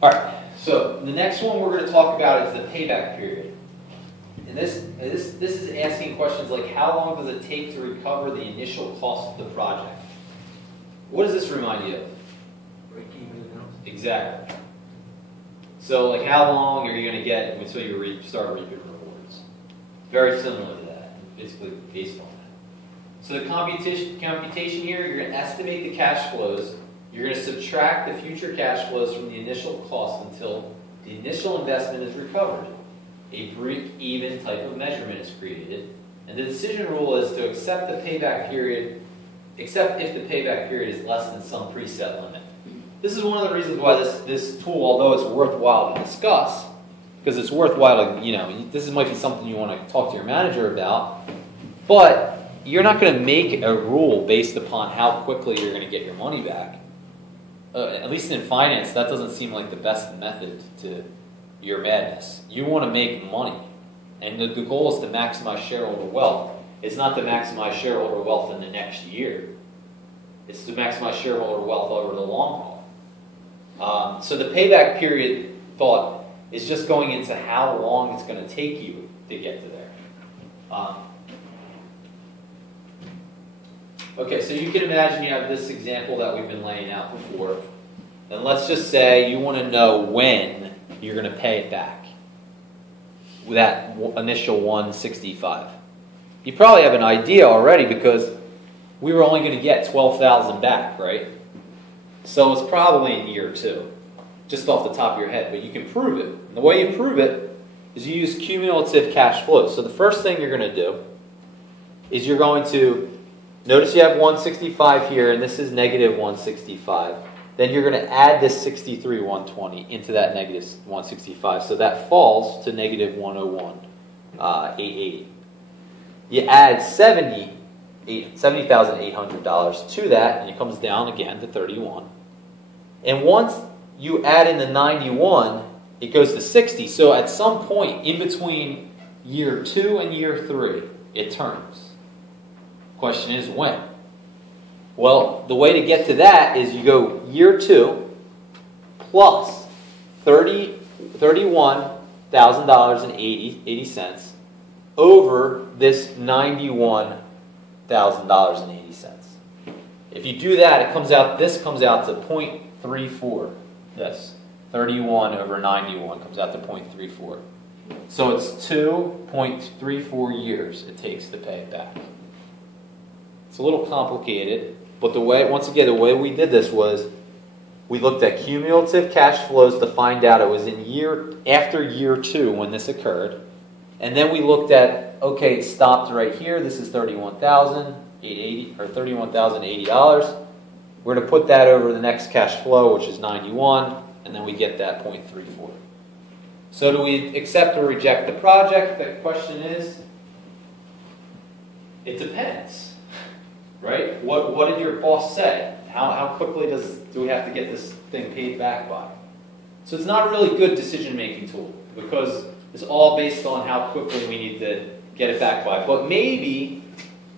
All right, so the next one we're going to talk about is the payback period. And this is asking questions like, how long does it take to recover the initial cost of the project? What does this remind you of? Break-even analysis. Exactly. So, like, how long are you going to get until you start reaping rewards? Very similar to that, basically based on that. So the computation here, you're going to estimate the cash flows. You're going to subtract the future cash flows from the initial cost until the initial investment is recovered. A break-even type of measurement is created. And the decision rule is to accept the payback period, except if the payback period is less than some preset limit. This is one of the reasons why this tool, although it's worthwhile to discuss, because it's worthwhile to, this might be something you want to talk to your manager about, but you're not going to make a rule based upon how quickly you're going to get your money back. At least in finance, that doesn't seem like the best method to your madness. You want to make money, and the goal is to maximize shareholder wealth. It's not to maximize shareholder wealth in the next year. It's to maximize shareholder wealth over the long haul. So the payback period thought is just going into how long it's going to take you to get to there. Okay, so you can imagine you have this example that we've been laying out before. And let's just say you want to know when you're going to pay it back. That initial 165. You probably have an idea already because we were only going to get 12,000 back, right? So it's probably in year 2, just off the top of your head, but you can prove it. And the way you prove it is you use cumulative cash flows. So the first thing you're going to do is you're going to, notice you have 165 here, and this is negative 165. Then you're going to add this 63,120 into that negative 165. So that falls to negative 101,880. You add $70,800 to that, and it comes down again to 31. And once you add in the 91, it goes to 60. So at some point in between year 2 and year 3, it turns. Question is when? Well, the way to get to that is you go year 2 plus $31,000.80 over this $91,000.80. If you do that, this comes out to 0.34. This 31 over 91 comes out to 0.34. So it's 2.34 years it takes to pay it back. It's a little complicated, but the way we did this was we looked at cumulative cash flows to find out it was after year 2 when this occurred. And then we looked at, okay, it stopped right here. This is $31,880 or $31,080. We're going to put that over the next cash flow, which is 91, and then we get that 0.34. So do we accept or reject the project? The question is, it depends. Right? What did your boss say? How quickly do we have to get this thing paid back by? So it's not a really good decision-making tool because it's all based on how quickly we need to get it back by. But maybe,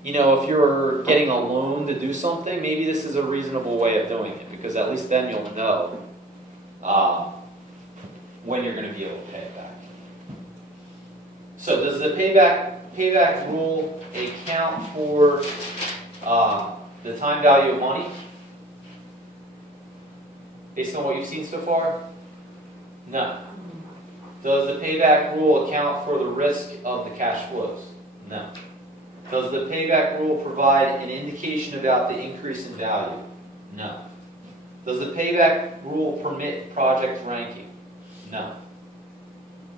if you're getting a loan to do something, maybe this is a reasonable way of doing it because at least then you'll know when you're going to be able to pay it back. So does the payback rule account for the time value of money? Based on what you've seen so far? No. Does the payback rule account for the risk of the cash flows? No. Does the payback rule provide an indication about the increase in value? No. Does the payback rule permit project ranking? No.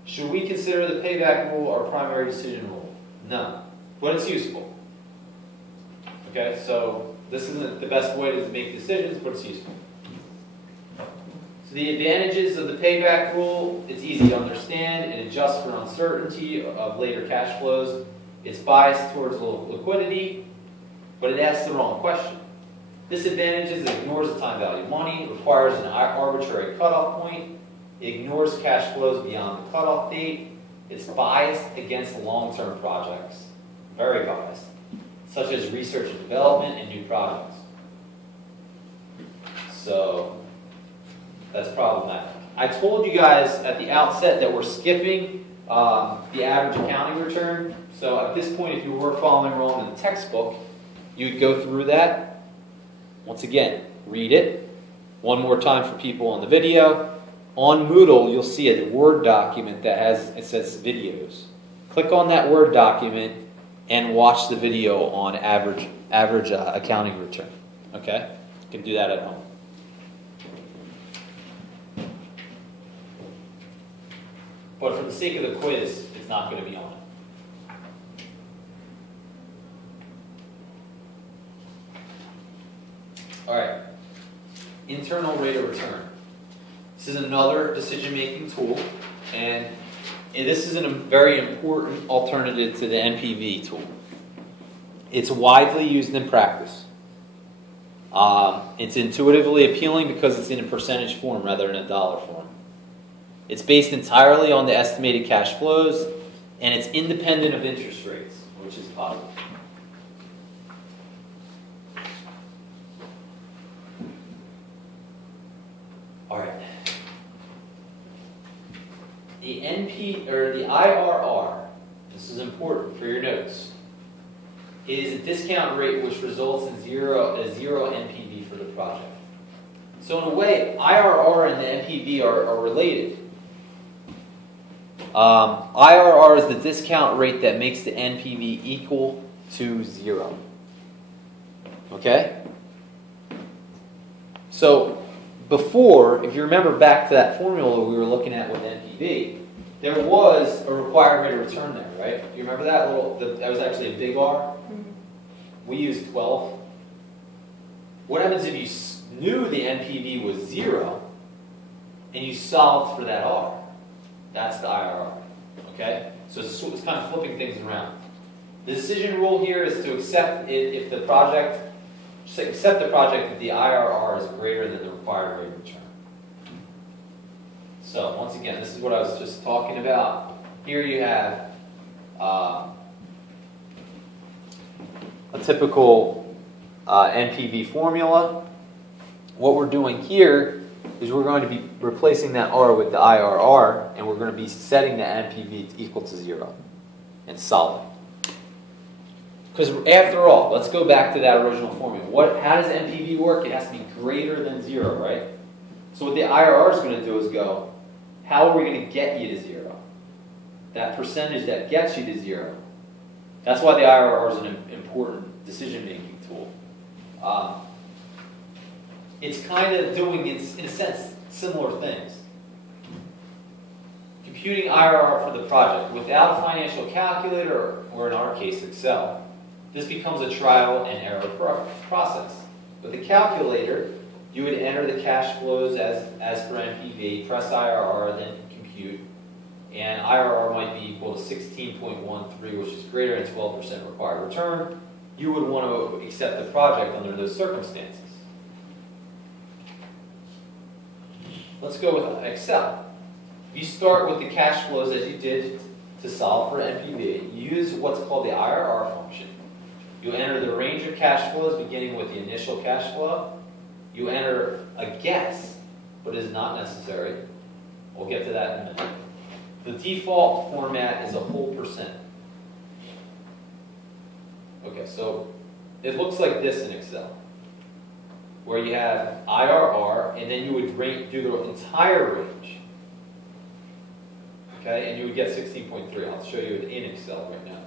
Should we consider the payback rule our primary decision rule? No. But it's useful. Okay, so this isn't the best way to make decisions, but it's useful. So the advantages of the payback rule, it's easy to understand. It adjusts for uncertainty of later cash flows. It's biased towards liquidity, but it asks the wrong question. Disadvantages, it ignores the time value of money, requires an arbitrary cutoff point, it ignores cash flows beyond the cutoff date, it's biased against long-term projects, very biased, such as research and development and new products. So that's problematic. I told you guys at the outset that we're skipping the average accounting return. So at this point, if you were following along in the textbook, you'd go through that. Once again, read it. One more time for people on the video. On Moodle, you'll see a Word document that it says videos. Click on that Word document and watch the video on average accounting return. Okay? You can do that at home. But for the sake of the quiz, it's not going to be on. All right. Internal rate of return. This is another decision-making tool, and this is a very important alternative to the NPV tool. It's widely used in practice. It's intuitively appealing because it's in a percentage form rather than a dollar form. It's based entirely on the estimated cash flows, and it's independent of interest rates, which is positive. All right. The IRR, this is important for your notes, is a discount rate which results in zero NPV for the project. So in a way, IRR and the NPV are related. IRR is the discount rate that makes the NPV equal to 0. Okay? So before, if you remember back to that formula we were looking at with NPV, there was a required rate of return there, right? You remember that that was actually a big R? We used 12. What happens if you knew the NPV was 0 and you solved for that R? That's the IRR. Okay? So it's kind of flipping things around. The decision rule here is to accept it if the project, accept the project if the IRR is greater than the required rate of return. So once again, this is what I was just talking about. Here you have a typical NPV formula. What we're doing here is we're going to be replacing that R with the IRR, and we're going to be setting the NPV equal to 0 and solving. Because after all, let's go back to that original formula. How does NPV work? It has to be greater than 0, right? So what the IRR is going to do is go, how are we going to get you to 0? That percentage that gets you to 0. That's why the IRR is an important decision-making tool. It's kind of doing, in a sense, similar things. Computing IRR for the project without a financial calculator, or in our case, Excel, this becomes a trial and error process. With a calculator, you would enter the cash flows as per NPV, press IRR, then compute, and IRR might be equal to 16.13, which is greater than 12% required return. You would want to accept the project under those circumstances. Let's go with Excel. If you start with the cash flows as you did to solve for NPV, you use what's called the IRR function. You enter the range of cash flows beginning with the initial cash flow. You enter a guess, but it is not necessary. We'll get to that in a minute. The default format is a whole percent. Okay, so it looks like this in Excel, where you have IRR, and then you would do the entire range. Okay, and you would get 16.3. I'll show you it in Excel right now.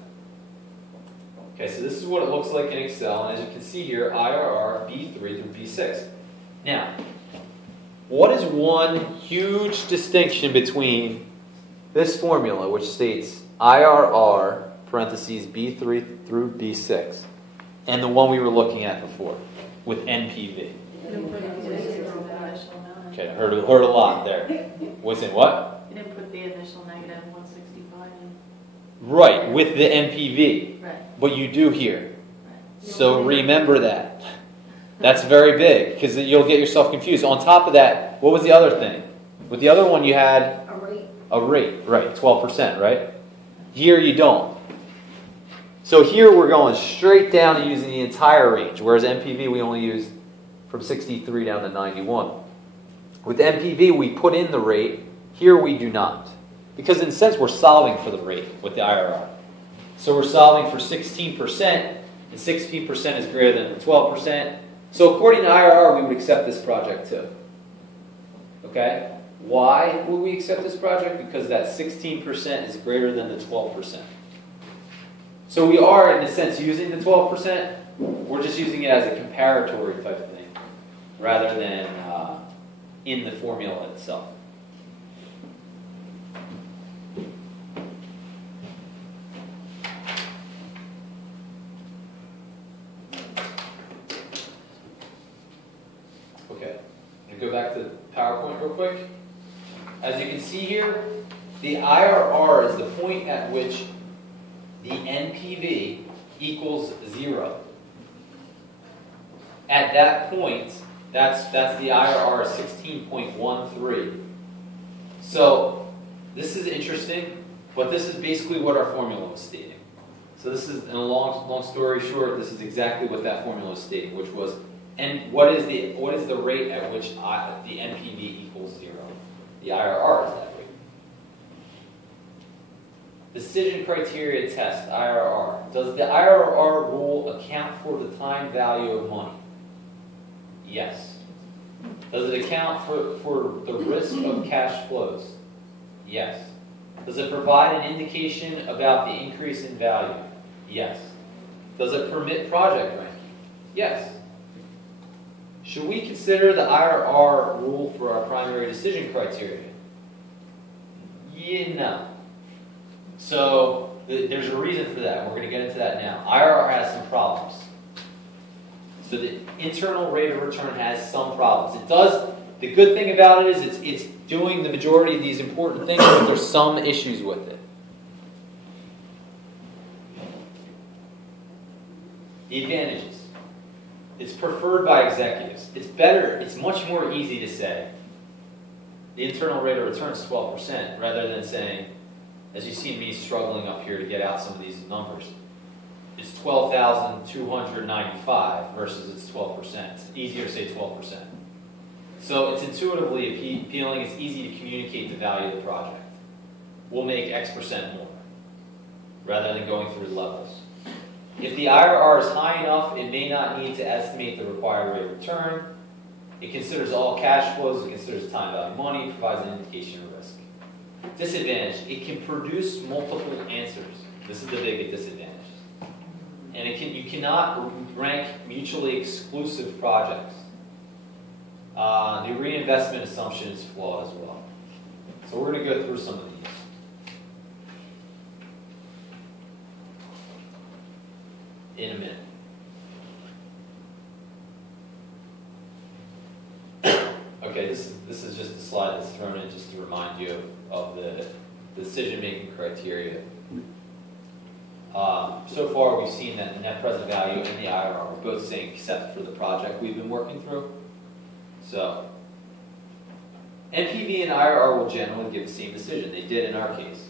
Okay, so this is what it looks like in Excel, and as you can see here, IRR B3 through B6. Now, what is one huge distinction between this formula, which states IRR, parentheses, B3 through B6, and the one we were looking at before, with NPV? Okay, I heard a lot there. Was it what? You didn't put the initial negative 165 in. Right, with the NPV. Right. But you do here. Right. So remember that. That's very big, because you'll get yourself confused. On top of that, what was the other thing? With the other one, you had a rate, right, 12%, right? Here you don't. So here we're going straight down to using the entire range, whereas NPV we only used from 63 down to 91. With NPV, we put in the rate. Here we do not. Because in a sense, we're solving for the rate with the IRR. So we're solving for 16%, and 16% is greater than 12%. So according to IRR, we would accept this project too. Okay? Why would we accept this project? Because that 16% is greater than the 12%. So we are, in a sense, using the 12%. We're just using it as a comparatory type of thing, rather than in the formula itself. Okay, I'm going to go back to the PowerPoint real quick. As you can see here, the IRR is the point at which the NPV equals 0. At that point, that's the IRR of 16.13. So this is interesting, but this is basically what our formula was stating. So this is, in a long story short, this is exactly what that formula was stating, which was, and what is the rate at which the NPV equals 0? The IRR is that rate. Decision criteria test, IRR. Does the IRR rule account for the time value of money? Yes. Does it account for the risk of cash flows? Yes. Does it provide an indication about the increase in value? Yes. Does it permit project ranking? Yes. Should we consider the IRR rule for our primary decision criteria? Yeah, no. So there's a reason for that. We're going to get into that now. IRR has some problems. So the internal rate of return has some problems. It does. The good thing about it is it's doing the majority of these important things, but there's some issues with it. The advantages. It's preferred by executives. It's better. It's much more easy to say the internal rate of return is 12%, rather than saying, as you see me struggling up here to get out some of these numbers, it's 12,295 versus it's 12%. It's easier to say 12%. So it's intuitively appealing. It's easy to communicate the value of the project. We'll make X% more, rather than going through levels. If the IRR is high enough, it may not need to estimate the required rate of return. It considers all cash flows. It considers time value money. Provides an indication of risk. Disadvantage. It can produce multiple answers. This is the big disadvantage. And you cannot rank mutually exclusive projects. The reinvestment assumption is flawed as well. So we're going to go through some of these. In a minute. Okay, this is just a slide that's thrown in just to remind you of the decision-making criteria. So far, we've seen that the net present value and the IRR are both saying except for the project we've been working through. So, NPV and IRR will generally give the same decision. They did in our case.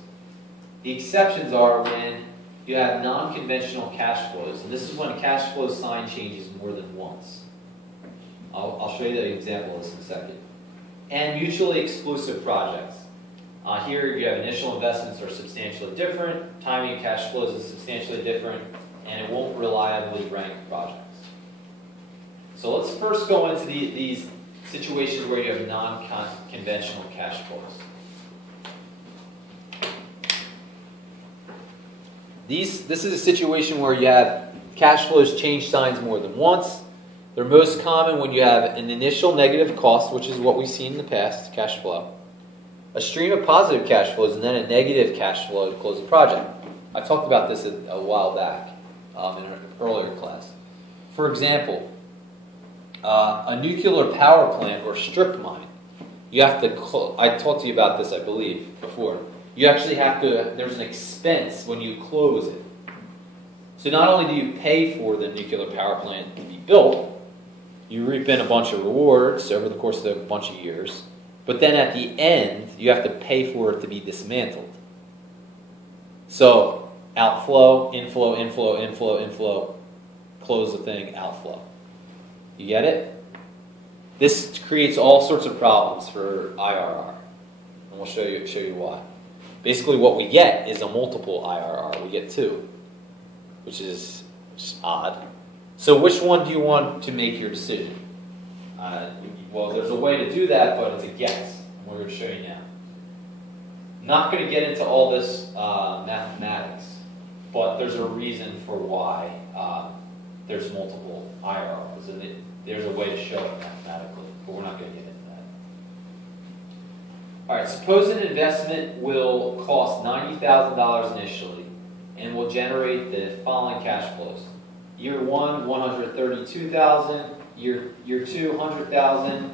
The exceptions are when you have non-conventional cash flows, and this is when a cash flow sign changes more than once. I'll show you the example of this in a second. And mutually exclusive projects. Here you have initial investments are substantially different, timing of cash flows is substantially different, and it won't reliably rank projects. So let's first go into these situations where you have non-conventional cash flows. This is a situation where you have cash flows change signs more than once. They're most common when you have an initial negative cost, which is what we've seen in the past, cash flow, a stream of positive cash flows, and then a negative cash flow to close the project. I talked about this a while back in an earlier class. For example, a nuclear power plant or strip mine, you have to I talked to you about this, I believe, before. You actually have to, there's an expense when you close it. So not only do you pay for the nuclear power plant to be built, you reap in a bunch of rewards over the course of a bunch of years, but then at the end, you have to pay for it to be dismantled. So outflow, inflow, inflow, inflow, inflow, close the thing, outflow. You get it? This creates all sorts of problems for IRR, and we'll show you why. Basically, what we get is a multiple IRR. We get 2, which is odd. So which one do you want to make your decision? Well, there's a way to do that, but it's a guess. And we're going to show you now. Not going to get into all this mathematics, but there's a reason for why there's multiple IRRs, and there's a way to show it mathematically, but we're not going to get into that. All right, suppose an investment will cost $90,000 initially and will generate the following cash flows. Year 1, $132,000, year 2, $100,000,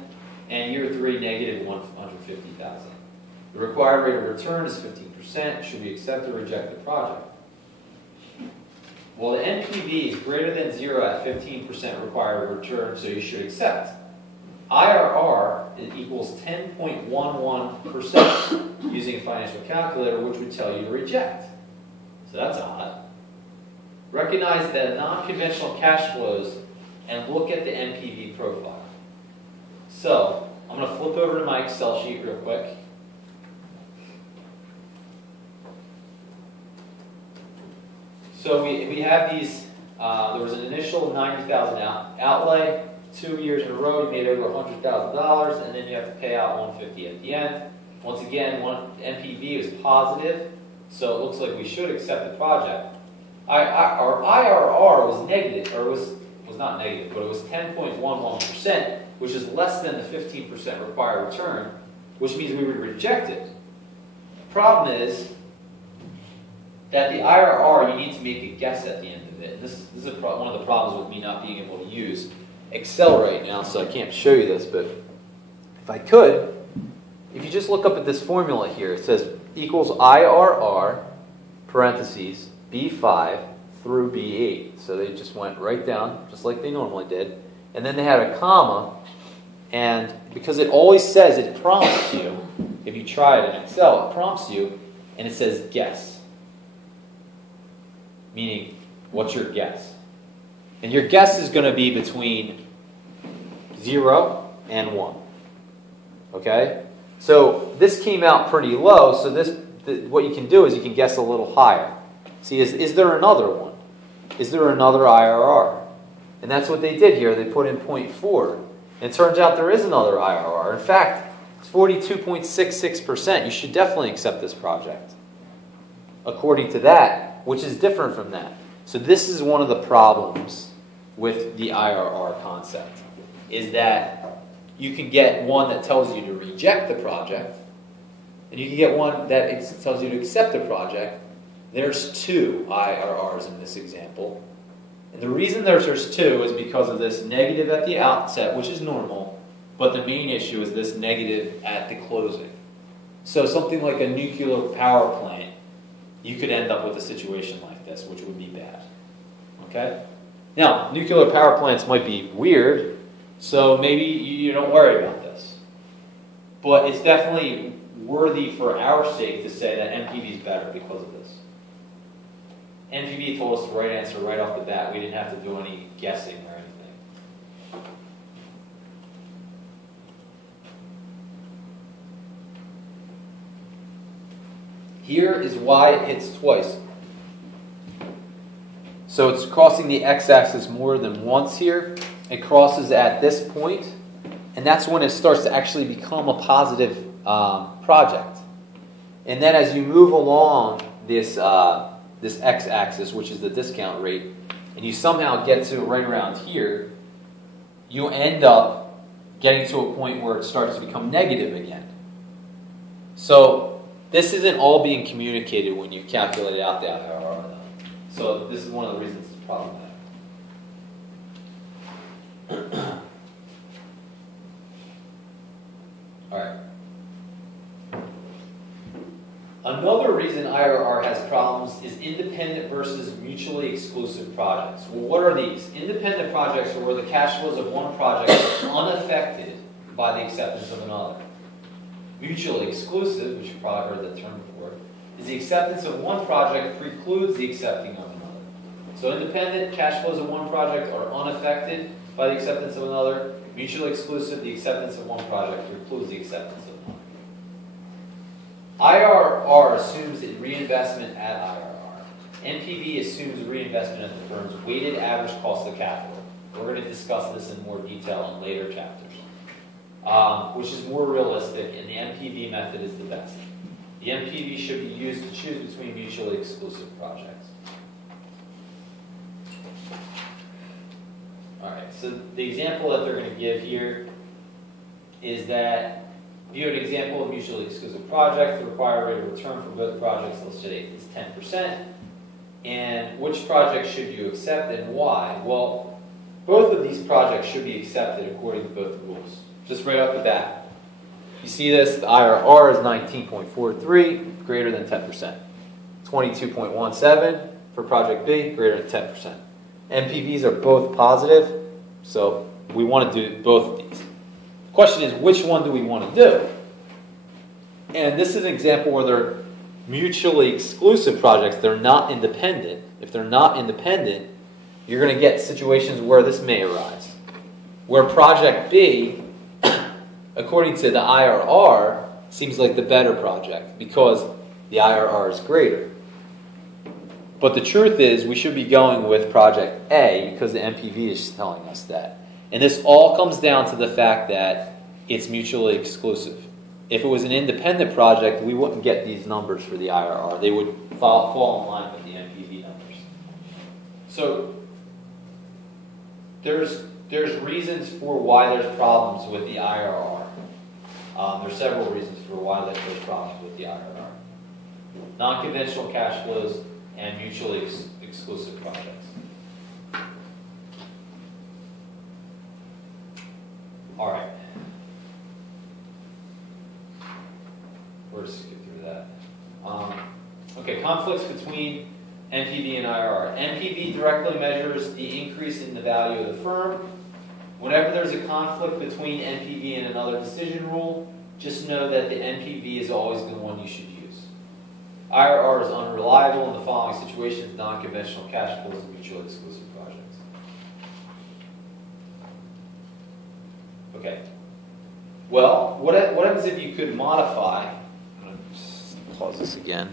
and year 3, negative $150,000. The required rate of return is 15%. Should we accept or reject the project? Well, the NPV is greater than 0 at 15% required return, so you should accept. IRR equals 10.11% using a financial calculator, which would tell you to reject. So that's odd. Recognize the non-conventional cash flows and look at the NPV profile. So I'm going to flip over to my Excel sheet real quick. So we have these, there was an initial $90,000 outlay, 2 years in a row, you made over $100,000, and then you have to pay out $150,000 at the end. Once again, NPV is positive, so it looks like we should accept the project. Our IRR was negative, or was not negative, but it was 10.11%, which is less than the 15% required return, which means we would reject it. The problem is that the IRR, you need to make a guess at the end of it. This is one of the problems with me not being able to use Excel right now, so I can't show you this, but if I could, if you just look up at this formula here, it says equals IRR, parentheses, B5 through B8. So they just went right down, just like they normally did. And then they had a comma, and because it always says, it prompts you, if you try it in Excel, it prompts you, and it says guess. Meaning, what's your guess? And your guess is going to be between 0 and 1. Okay? So this came out pretty low, so what you can do is you can guess a little higher. See, is there another one? Is there another IRR? And that's what they did here. They put in 0.4. And it turns out there is another IRR. In fact, it's 42.66%. You should definitely accept this project, according to that, which is different from that. So this is one of the problems with the IRR concept, is that you can get one that tells you to reject the project, and you can get one that tells you to accept the project. There's 2 IRRs in this example. And the reason there's 2 is because of this negative at the outset, which is normal, but the main issue is this negative at the closing. So something like a nuclear power plant, you could end up with a situation like this, which would be bad. Okay? Now, nuclear power plants might be weird, so maybe you don't worry about this. But it's definitely worthy for our sake to say that NPV is better because of this. NPV told us the right answer right off the bat. We didn't have to do any guessing or anything. Here is why it hits twice. So it's crossing the x-axis more than once here. It crosses at this point, and that's when it starts to actually become a positive project. And then as you move along this x-axis, which is the discount rate, and you somehow get to right around here, you end up getting to a point where it starts to become negative again. So this isn't all being communicated when you calculate out the IRR. So this is one of the reasons it's problematic. All right. Another reason IRR has problems is independent versus mutually exclusive projects. Well, what are these? Independent projects are where the cash flows of one project are unaffected by the acceptance of another. Mutually exclusive, which you've probably heard that term before, is the acceptance of one project precludes the accepting of another. So independent cash flows of one project are unaffected by the acceptance of another. Mutually exclusive, the acceptance of one project precludes the acceptance of one. IRR assumes a reinvestment at IRR. NPV assumes reinvestment at the firm's weighted average cost of capital. We're going to discuss this in more detail in later chapters, which is more realistic, and the NPV method is the best. The NPV should be used to choose between mutually exclusive projects. All right, so the example that they're going to give here is that view an example of mutually exclusive project. The required rate of return for both projects listed is 10%. And which project should you accept and why? Well, both of these projects should be accepted according to both rules. Just right off the bat. You see this, the IRR is 19.43, greater than 10%. 22.17 for project B, greater than 10%. NPVs are both positive, so we want to do both of these. The question is, which one do we want to do? And this is an example where they're mutually exclusive projects. They're not independent. If they're not independent, you're going to get situations where this may arise. Where project B, according to the IRR, seems like the better project because the IRR is greater. But the truth is, we should be going with project A because the NPV is telling us that. And this all comes down to the fact that it's mutually exclusive. If it was an independent project, we wouldn't get these numbers for the IRR. They would fall in line with the NPV numbers. So there's reasons for why there's problems with the IRR. There's several reasons for why there's problems with the IRR. Non-conventional cash flows and mutually exclusive projects. All right. We'll just skip through that. Okay, conflicts between NPV and IRR. NPV directly measures the increase in the value of the firm. Whenever there's a conflict between NPV and another decision rule, just know that the NPV is always the one you should use. IRR is unreliable in the following situations: non-conventional cash flows and mutually exclusive projects. Okay. Well, what happens if you could modify? I'm going to pause this again.